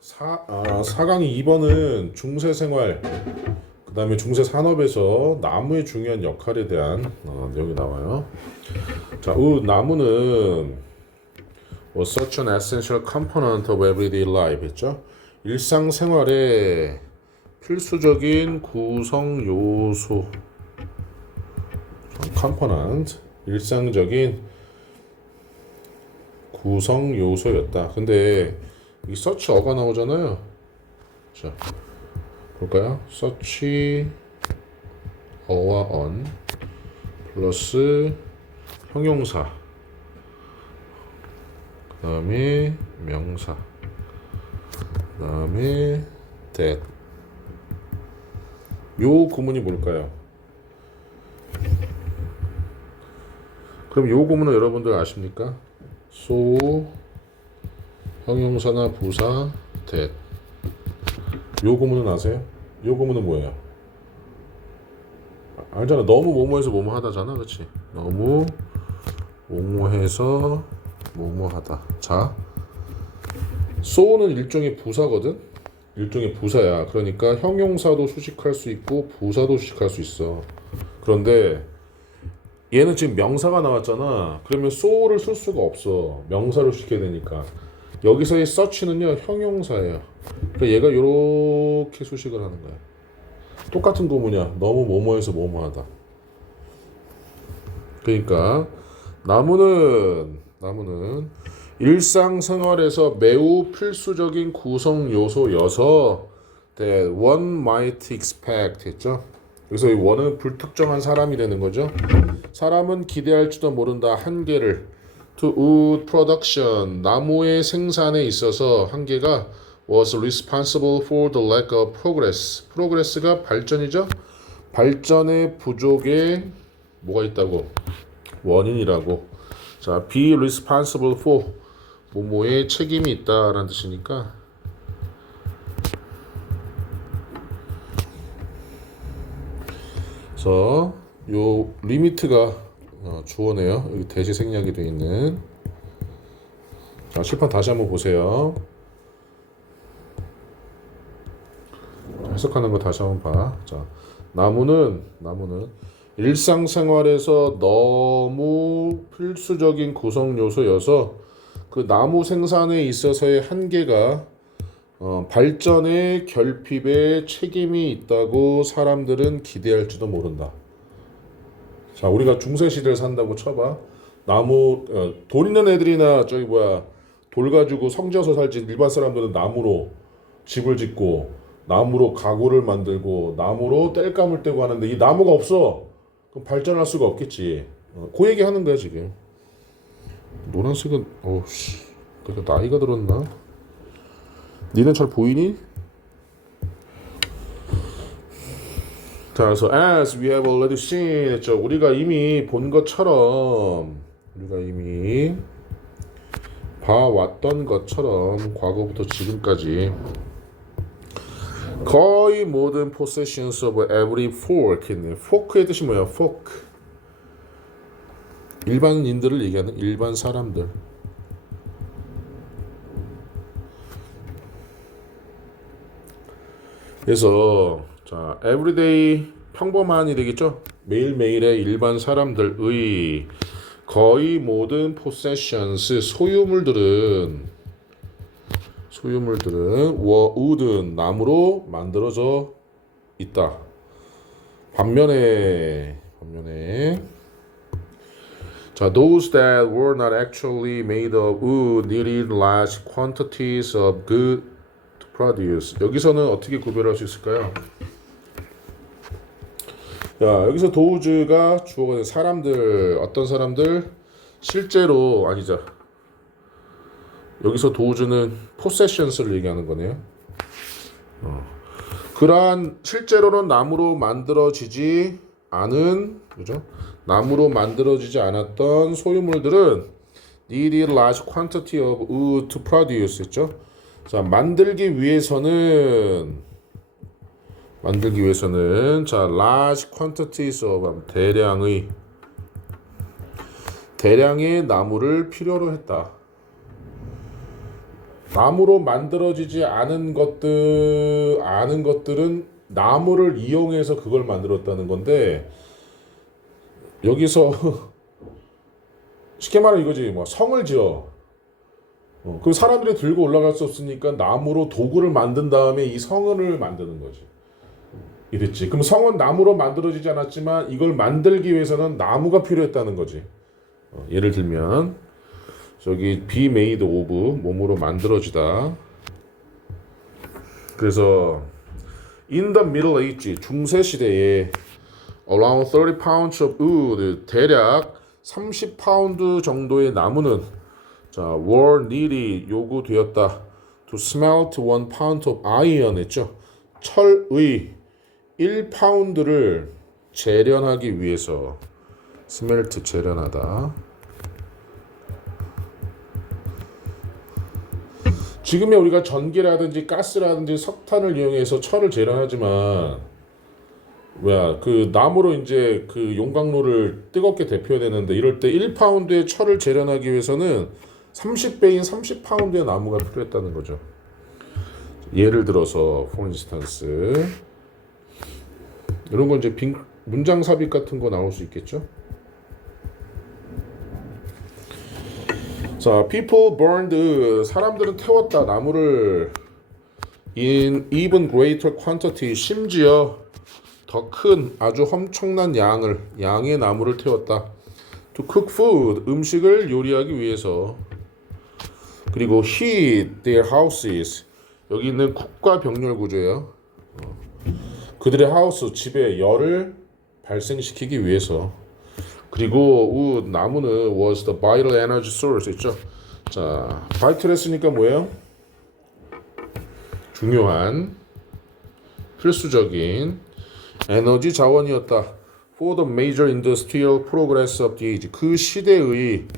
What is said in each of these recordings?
4강이 2번은 중세생활, 그 다음에 중세산업에서 나무의 중요한 역할에 대한 내용이 나와요. 자, 나무는 was such an essential component of everyday life 했죠. 일상생활의 필수적인 구성 요소, component, 일상적인 구성 요소였다. 근데 이 such 어가 나오잖아요. 자, 볼까요? such 어와 on 플러스 형용사, 그 다음에 명사, 그 다음에 that. 요 구문이 뭘까요? 그럼 요 구문은 여러분들 아십니까? so, 형용사나 부사, that. 요 구문은 아세요? 요 구문은 뭐예요? 알잖아. 너무 뭐뭐해서 뭐뭐 하다잖아. 그치? 너무 뭐뭐해서 뭐뭐 하다. 자, so는 일종의 부사거든? 일종의 부사야. 그러니까 형용사도 수식할 수 있고 부사도 수식할 수 있어. 그런데 얘는 지금 명사가 나왔잖아. 그러면 so를 쓸 수가 없어. 명사를 수식해야 되니까. 여기서의 such는요 형용사예요. 그러니까 얘가 이렇게 수식을 하는 거야. 똑같은 구문이야. 너무 뭐뭐해서 뭐뭐하다. 그러니까 나무는 일상생활에서 매우 필수적인 구성 요소여서 that one might expect 했죠. 그래서 이 one은 불특정한 사람이 되는 거죠. 사람은 기대할지도 모른다. 한계를 to wood production, 나무의 생산에 있어서 한계가 was responsible for the lack of progress. progress가 발전이죠. 발전의 부족에 뭐가 있다고? 원인이라고. 자, be responsible for 뭐뭐에 책임이 있다라는 뜻이니까 그래서 요 리미트가 주어네요. 여기 대시 생략이 되어 있는. 자, 칠판 다시 한번 보세요. 자, 해석하는 거 다시 한번 봐. 자, 나무는 일상생활에서 너무 필수적인 구성 요소여서 그 나무 생산에 있어서의 한계가 발전의 결핍에 책임이 있다고 사람들은 기대할지도 모른다. 자, 우리가 중세시대를 산다고 쳐봐. 돈 있는 애들이나 돌 가지고 성지어서 살지. 일반 사람들은 나무로 집을 짓고 나무로 가구를 만들고 나무로 땔감을 떼고 하는데 이 나무가 없어. 그럼 발전할 수가 없겠지. 그 얘기 하는 거야 지금. 노란색은 내가 나이가 들었나? 니는 잘 보이니? 자, 그래서 as we have already seen 했죠. 우리가 이미 본 것처럼, 우리가 이미 봐왔던 것처럼 과거부터 지금까지 거의 모든 possessions of every folk 있네. folk의 뜻이 뭐야? folk. 일반인들을 얘기하는 일반 사람들. 그래서 자, everyday 평범한이 되겠죠? 매일매일의 일반 사람들의 거의 모든 possessions 소유물들은 wood은 나무로 만들어져 있다. 반면에 자, those that were not actually made of wood needed large quantities of good to produce. 여기서는 어떻게 구별할 수 있을까요? 야, 여기서 도우즈가 주어가 된 사람들, 어떤 사람들? 실제로 아니죠. 여기서 도우즈는 possessions를 얘기하는 거네요. 그러한 실제로는 나무로 만들어지지 않은, 그죠? 나무로 만들어지지 않았던 소유물들은 needed large quantity of wood to produce 했죠. 자, 만들기 위해서는 자, large quantities of 대량의 나무를 필요로 했다. 나무로 만들어지지 않은 것들은 나무를 이용해서 그걸 만들었다는 건데 여기서 쉽게 말하면 이거지. 뭐 성을 지어. 그 사람들이 들고 올라갈 수 없으니까 나무로 도구를 만든 다음에 이 성을 만드는 거지. 이랬지. 그럼 성은 나무로 만들어지지 않았지만 이걸 만들기 위해서는 나무가 필요했다는 거지. 예를 들면 저기 be made of 몸으로 만들어지다. 그래서 in the Middle Age 중세 시대에 around 30 pounds of wood 대략 30파운드 정도의 나무는 자 were needed 요구되었다 to smelt 1 pound of iron 했죠. 철의 1파운드를 재련하기 위해서 스멜트 재련하다. 지금의 우리가 전기라든지 가스라든지 석탄을 이용해서 철을 재련하지만 그 나무로 이제 그 용광로를 뜨겁게 데펴야 되는데 이럴 때 1파운드의 철을 재련하기 위해서는 30배인 30파운드의 나무가 필요했다는 거죠. 예를 들어서 for instance 이런 건 이제 문장 삽입 같은 거 나올 수 있겠죠. 자, people burned 사람들은 태웠다 나무를 in even greater quantity 심지어 더 큰 아주 엄청난 양의 나무를 태웠다. to cook food 음식을 요리하기 위해서. 그리고 heat their houses 여기 있는 국가 병렬 구조예요. 그들의 하우스 집에 열을 발생시키기 위해서. 그리고 wood 나무는 was the vital energy source 있죠. 자, vital 했으니까 뭐예요? 중요한 필수적인 에너지 자원이었다. For the major industrial progress of the age. 그 시대의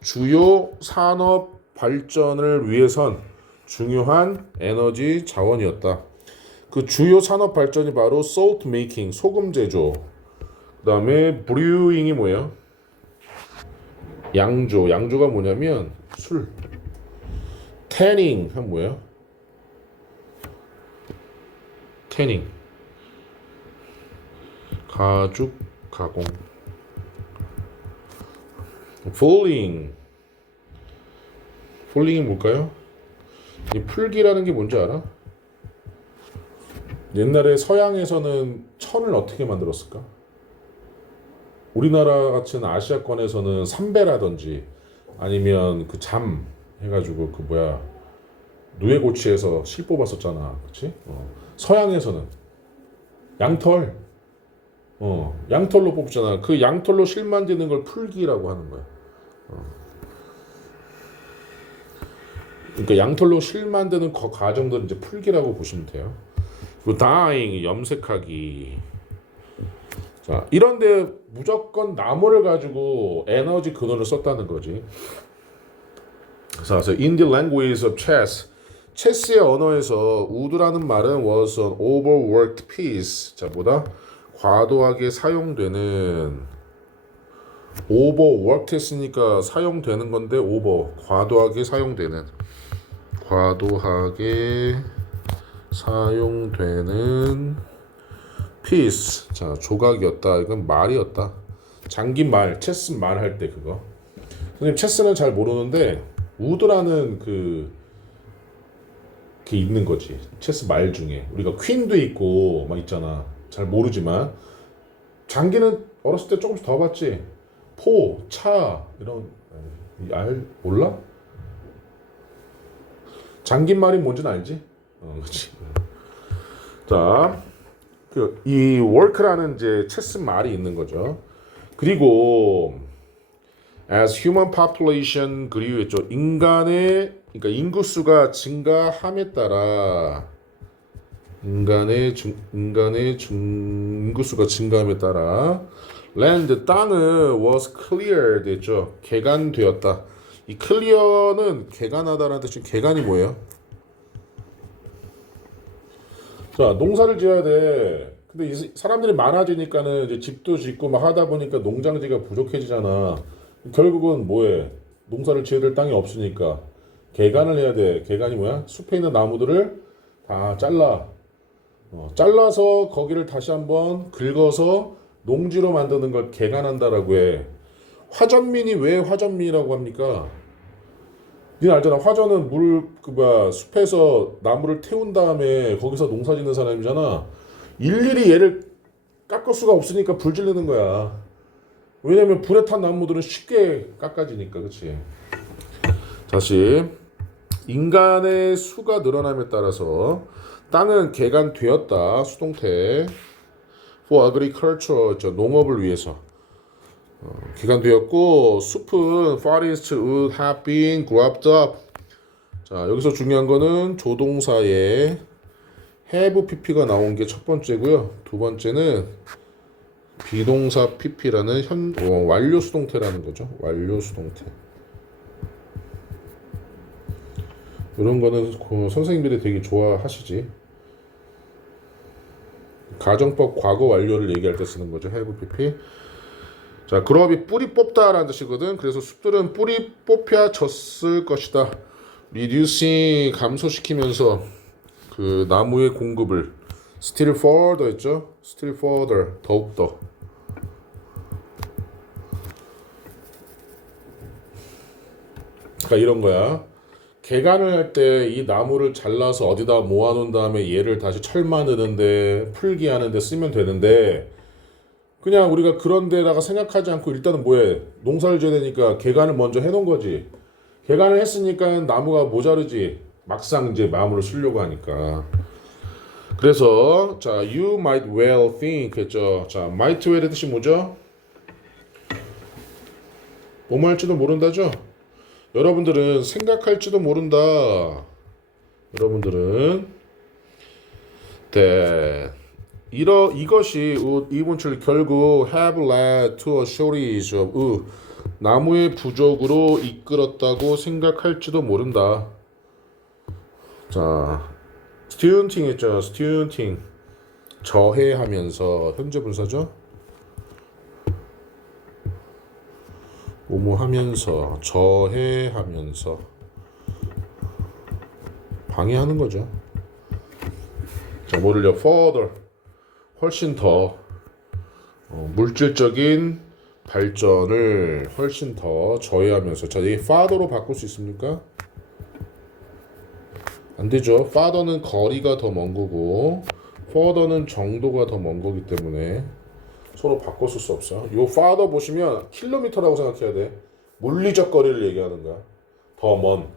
주요 산업 발전을 위해선 중요한 에너지 자원이었다. 그 주요 산업 발전이 바로 salt making, 소금 제조. 그 다음에 brewing이 뭐예요? 양조가 뭐냐면 술. tanning 한 뭐예요? tanning 가죽 가공. folding이 뭘까요? 이 풀기라는 게 뭔지 알아? 옛날에 서양에서는 천을 어떻게 만들었을까? 우리나라 같은 아시아권에서는 삼배라든지 아니면 그 잠 해가지고 그 누에고치에서 실 뽑았었잖아, 그렇지? 서양에서는 양털, 양털로 뽑잖아. 그 양털로 실 만드는 걸 풀기라고 하는 거야. 그러니까 양털로 실 만드는 과정들은 이제 풀기라고 보시면 돼요. 그 dyeing 염색하기. 자, 이런데 무조건 나무를 가지고 에너지 근원을 썼다는 거지. 그래서 in the language of chess, 체스의 언어에서 wood라는 말은 was an overworked piece. 자, 과도하게 사용되는 overworked 했으니까 사용되는 건데 과도하게 사용되는 piece. 자, 조각이었다. 이건 말이었다. 장긴 말, 체스 말 할 때 그거. 선생님 체스는 잘 모르는데 우드라는 그 있는 거지. 체스 말 중에 우리가 퀸도 있고 막 있잖아. 잘 모르지만 장기는 어렸을 때 조금씩 더 봤지. 포, 차 이런 몰라? 장긴 말이 뭔지는 알지? 그렇지. 자, 이 work라는 이제 체스 말이 있는 거죠. 그리고 as human population 그리웠죠. 그러니까 인구수가 증가함에 따라 인구수가 증가함에 따라 land 땅은 was cleared 했죠. 개간되었다. 이 clear는 개간하다라는 뜻이 개간이 뭐예요? 자, 농사를 지어야 돼. 근데 사람들이 많아지니까는 이제 집도 짓고 막 하다 보니까 농장지가 부족해지잖아. 결국은 뭐해? 농사를 지어야 될 땅이 없으니까 개간을 해야 돼. 개간이 뭐야? 숲에 있는 나무들을 다 잘라서 거기를 다시 한번 긁어서 농지로 만드는 걸 개간한다라고 해. 화전민이 왜 화전민이라고 합니까? 니는 알잖아. 화전은 숲에서 나무를 태운 다음에 거기서 농사 짓는 사람이잖아. 일일이 얘를 깎을 수가 없으니까 불 지르는 거야. 왜냐면 불에 탄 나무들은 쉽게 깎아지니까, 그렇지? 다시 인간의 수가 늘어남에 따라서 땅은 개간되었다. 수동태 for agriculture, 농업을 위해서 개간되었고, 숲은 forests would have been grubbed up. 자, 여기서 중요한 거는 조동사에 have pp가 나온 게 첫 번째고요. 두 번째는 비동사 pp라는 완료 수동태라는 거죠. 완료 수동태. 이런 거는 선생님들이 되게 좋아하시지. 가정법 과거 완료를 얘기할 때 쓰는 거죠. have pp. 자, 그룹이 뿌리 뽑다라는 뜻이거든. 그래서 숲들은 뿌리 뽑혀졌을 것이다. reducing 감소시키면서 그 나무의 공급을 still further 했죠. still further 더욱더. 그러니까 이런 거야. 개간을 할 때 이 나무를 잘라서 어디다 모아놓은 다음에 얘를 다시 철 만드는데 풀기 하는데 쓰면 되는데, 그냥 우리가 그런 데다가 생각하지 않고 일단은 뭐해? 농사를 지어야 되니까 개간을 먼저 해놓은 거지. 개간을 했으니까 나무가 모자르지. 막상 이제 마무를 쓰려고 하니까. 그래서 자, you might well think 했죠. 자, might well의 뜻이 뭐죠? 뭐뭐 할지도 모른다죠? 여러분들은 생각할지도 모른다. 여러분들은 이것이 이분출 결국 have led to a shortage of 나무의 부족으로 이끌었다고 생각할지도 모른다. 자, stunting 했죠. stunting 저해하면서 현재 분사죠. 뭐뭐하면서 저해하면서 방해하는 거죠. 자, 뭐를요? further 훨씬 더 물질적인 발전을 훨씬 더 저해하면서. 자, 이 farther로 바꿀 수 있습니까? 안 되죠. farther는 거리가 더 먼 거고 further는 정도가 더 먼 거기 때문에 서로 바꿔 쓸 수 없어. 요 farther 보시면 킬로미터라고 생각해야 돼. 물리적 거리를 얘기하는 거야. 더 먼.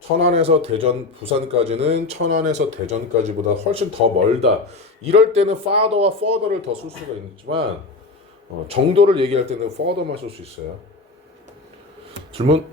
천안에서 대전, 부산까지는 천안에서 대전까지보다 훨씬 더 멀다. 이럴 때는 farther와 further를 더 쓸 수가 있지만 정도를 얘기할 때는 further만 쓸 수 있어요. 질문?